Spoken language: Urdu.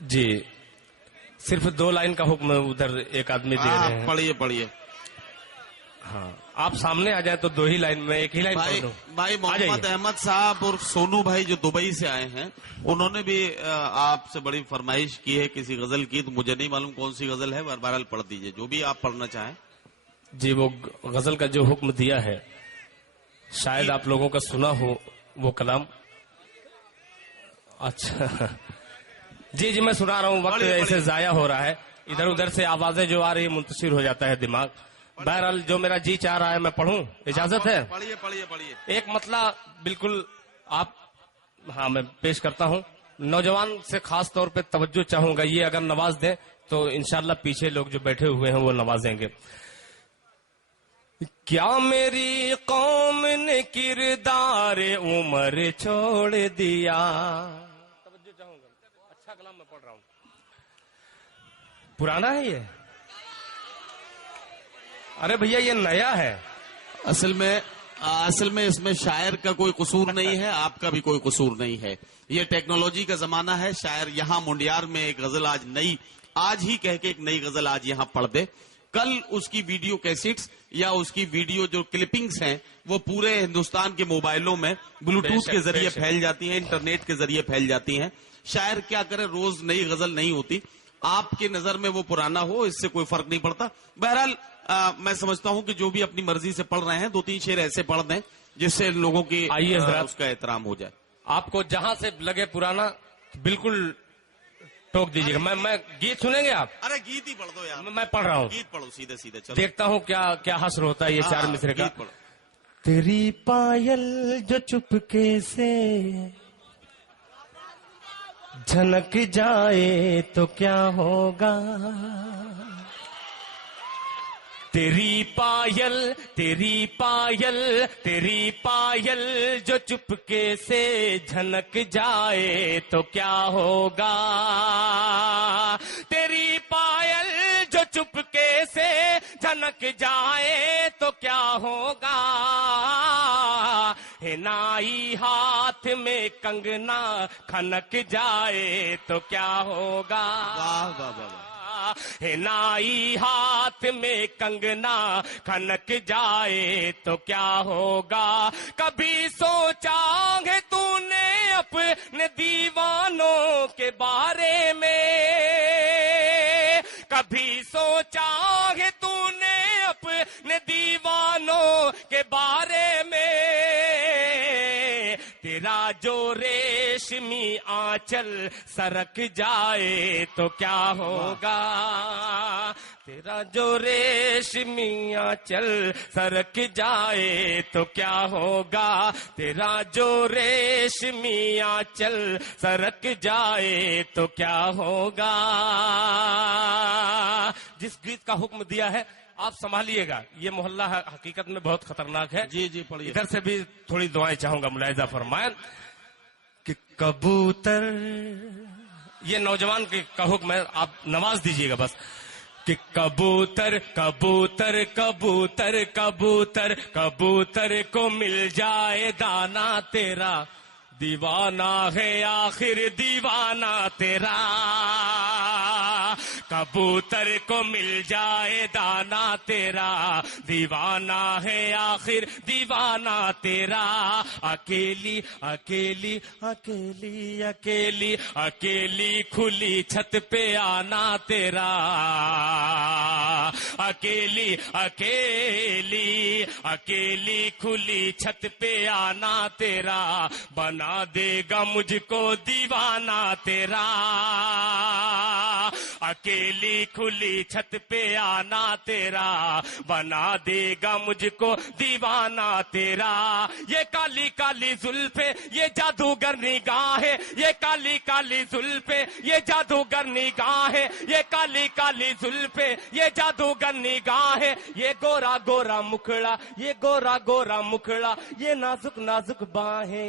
جی صرف 2 لائن کا حکم ادھر ایک آدمی دے رہے ہیں. پڑھیے. ہاں آپ سامنے آ جائیں تو 2 ہی لائن میں 1 ہی لائن پڑھ دوں. بھائی محمد احمد صاحب اور سونو بھائی جو دبئی سے آئے ہیں انہوں نے بھی آپ سے بڑی فرمائش کی ہے کسی غزل کی، تو مجھے نہیں معلوم کون سی غزل ہے، بہرحال پڑھ دیجئے جو بھی آپ پڑھنا چاہیں. جی وہ غزل کا جو حکم دیا ہے شاید آپ لوگوں کا سنا ہو وہ کلام. اچھا جی میں سنا رہا ہوں، وقت ایسے ضائع ہو رہا ہے، ادھر ادھر سے آوازیں جو آ رہی منتشر ہو جاتا ہے دماغ. بہرحال جو میرا جی چاہ رہا ہے میں پڑھوں، اجازت ہے؟ پڑھیے. ایک مطلع بالکل آپ میں پیش کرتا ہوں. نوجوان سے خاص طور پہ توجہ چاہوں گا، یہ اگر نواز دیں تو انشاءاللہ پیچھے لوگ جو بیٹھے ہوئے ہیں وہ نوازیں گے. کیا میری قوم نے کردار عمر چھوڑ دیا. توجہ چاہوں گا، اچھا کلام میں پڑھ رہا ہوں. پرانا ہے یہ؟ ارے بھیا یہ نیا ہے. اصل میں اس میں شاعر کا کوئی قصور نہیں ہے، آپ کا بھی کوئی قصور نہیں ہے. یہ ٹیکنالوجی کا زمانہ ہے. شاعر یہاں منڈیار میں ایک غزل آج ہی کہہ کے ایک نئی غزل آج یہاں پڑھ دے، کل اس کی ویڈیو کیسٹس یا اس کی ویڈیو جو کلپنگز ہیں وہ پورے ہندوستان کے موبائلوں میں بلوٹوتھ کے ذریعے پھیل جاتی ہیں، انٹرنیٹ کے ذریعے پھیل جاتی ہیں. شاعر کیا کرے، روز نئی غزل نہیں ہوتی. آپ کی نظر میں وہ پرانا ہو اس سے کوئی فرق نہیں پڑتا. بہرحال میں سمجھتا ہوں کہ جو بھی اپنی مرضی سے پڑھ رہے ہیں 2-3 شعر ایسے پڑھ دیں جس سے لوگوں کی اس کا احترام ہو جائے. آپ کو جہاں سے لگے پرانا بالکل ٹوک دیجیے گا. میں گیت سنیں گے آپ؟ ارے گیت ہی پڑھ دو یار. میں پڑھ رہا ہوں، گیت پڑھو سیدھے. دیکھتا ہوں کیا حسر ہوتا ہے یہ 4 مصرے کا. پڑھو. تیری پائل جو چپکے سے جھنک جائے تو کیا ہوگا. تیری پائل جو چپکے سے جھنک جائے تو کیا ہوگا. تیری پائل جو چپکے سے جھنک جائے تو کیا ہوگا. ہنائی ہاتھ میں کنگنا کھنک جائے تو کیا ہوگا. واہ واہ واہ. ہنائی ہاتھ میں کنگنا کھنک جائے تو کیا ہوگا. کبھی سوچا ہے تو نے اپنے دیوانوں کے بارے میں، کبھی سوچا ہے تو نے اپنے دیوانوں کے بارے میں. تیرا جو ریشمی آنچل سرک جائے تو کیا ہوگا. تیرا جو ریشمی آنچل سرک جائے تو کیا ہوگا. تیرا جو ریشمی آنچل سرک جائے تو کیا ہوگا. جس گیت کا حکم دیا ہے آپ سنبھالیے گا، یہ محلہ حقیقت میں بہت خطرناک ہے. جی پڑھیے. ادھر سے بھی تھوڑی دعائیں چاہوں گا، ملاحظہ فرمائیں کہ کبوتر، یہ نوجوان کا حکم ہے، آپ نواز دیجئے گا بس، کہ کبوتر کبوتر کبوتر کبوتر کبوتر کو مل جائے دانا تیرا، دیوانہ ہے آخر دیوانہ تیرا. کبوتر کو مل جائے دانا تیرا، دیوانہ ہے آخر دیوانہ تیرا. اکیلی اکیلی اکیلی اکیلی اکیلی کھلی چھت پہ آنا تیرا. اکیلی اکیلی اکیلی کھلی چھت پہ آنا تیرا، بنا دے گا مجھ کو دیوانہ تیرا. اکیلی کھلی چھت پہ آنا تیرا، بنا دے گا مجھ کو دیوانہ تیرا. یہ کالی کالی زلفیں یہ جادوگر نگاہ ہے، یہ کالی کالی زلفیں یہ جادوگر نگاہ ہے، یہ کالی کالی زلفیں یہ جادوگر نگاہ ہے. یہ گورا گورا مکھڑا، یہ گورا گورا مکھڑا، یہ نازک نازک باہیں.